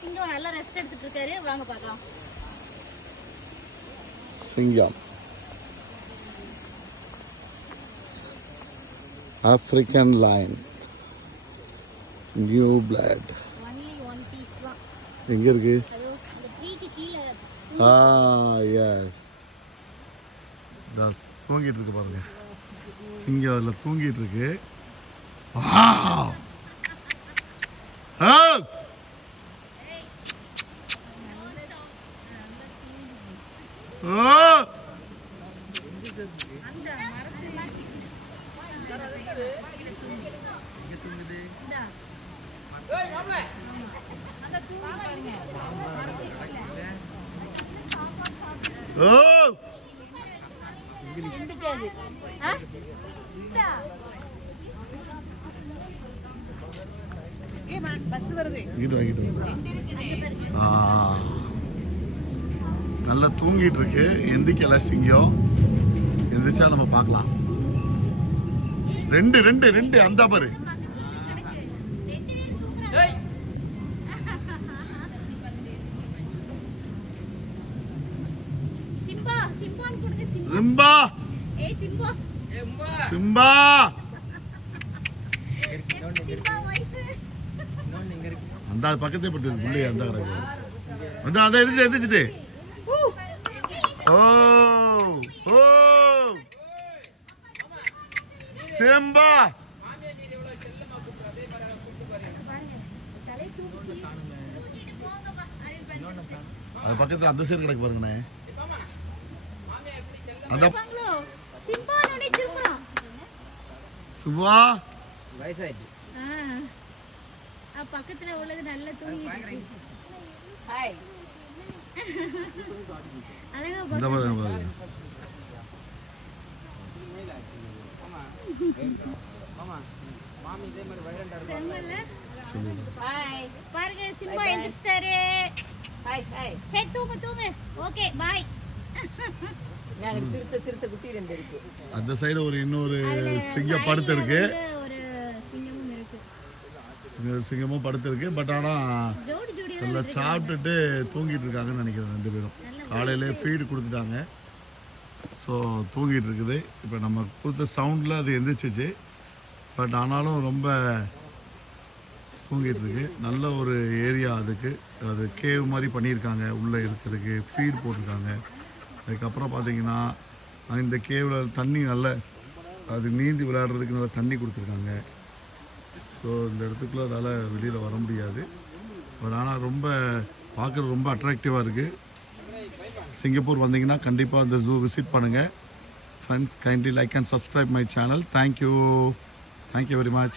சிங்கம் நல்லா ரெஸ்ட் எடுத்துட்டு இருக்காரு. வாங்க பார்க்கலாம். சிங்கம் African lion new blood. Only one piece தான். எங்க இருக்கு? அது அந்த ட்ரீக்கு கீழ. எஸ். தூங்கிட்டு இருக்கு பாருங்க. சிங்கம் அதில் தூங்கிட்டு இருக்கு. நல்லா தூங்கிட்டு இருக்கு. எந்திக்கல சிங்கம். எந்திரிச்சா நம்ம பார்க்கலாம். ரெண்டு ரெண்டு ரெண்டு அந்த பாரு. சிம்பா சிம்பா அந்த பக்கத்தே பட்டு புள்ளி அந்த வந்து அதை எதிர்த்துட்டு ஓ ஓ சிம்பா அது பக்கத்துல அந்த சைடு கிடக்கு பாருங்கண்ணே. அந்த சுபா பக்கத்துல உள்ளது நல்ல தூங்கி ஹாய் அழகா இந்த பாருங்க. மாமா மாமி இதே மாதிரி வைரண்டா இருப்பாங்க. ஹாய் பாருங்க சிம்பா எந்திரிச்சாரு. ஹாய் ஹாய் சரி தூங்கு. Okay bye. நாங்க சிறுத்தை குட்டி ரெண்டு இருக்கு. அந்த சைடு ஒரு இன்னொரு சிங்கம் படுத்து இருக்கு. ஒரு சிங்கமும் இருக்கு. இன்னொரு சிங்கமும் படுத்து இருக்கு. பட் ஆனா நல்லா சாப்பிட்டுட்டு தூங்கிட்டு இருக்காங்கன்னு நினைக்கிறேன். ரெண்டு பேரும் காலையிலே ஃபீடு கொடுத்துட்டாங்க. ஸோ தூங்கிட்டு இருக்குது. இப்போ நம்ம கொடுத்த சவுண்டில் அது எந்திரிச்சிச்சு. பட் ஆனாலும் ரொம்ப தூங்கிட்டு இருக்கு. நல்ல ஒரு ஏரியா அதுக்கு. அது கேவ் மாதிரி பண்ணியிருக்காங்க. உள்ளே இருக்கிறதுக்கு ஃபீட் போட்டிருக்காங்க. அதுக்கப்புறம் பார்த்தீங்கன்னா இந்த கேவில் தண்ணி நல்ல அது நீந்தி விளையாடுறதுக்கு நல்லா தண்ணி கொடுத்துருக்காங்க. ஸோ இந்த இடத்துக்குள்ள அதால் வெளியில் வர முடியாது. பட் ஆனால் ரொம்ப பார்க்குறது ரொம்ப அட்ராக்டிவாக இருக்குது. சிங்கப்பூர் வந்தீங்கன்னா கண்டிப்பாக இந்த ஜூ விசிட் பண்ணுங்கள். Friends kindly like and subscribe my channel. Thank you very much.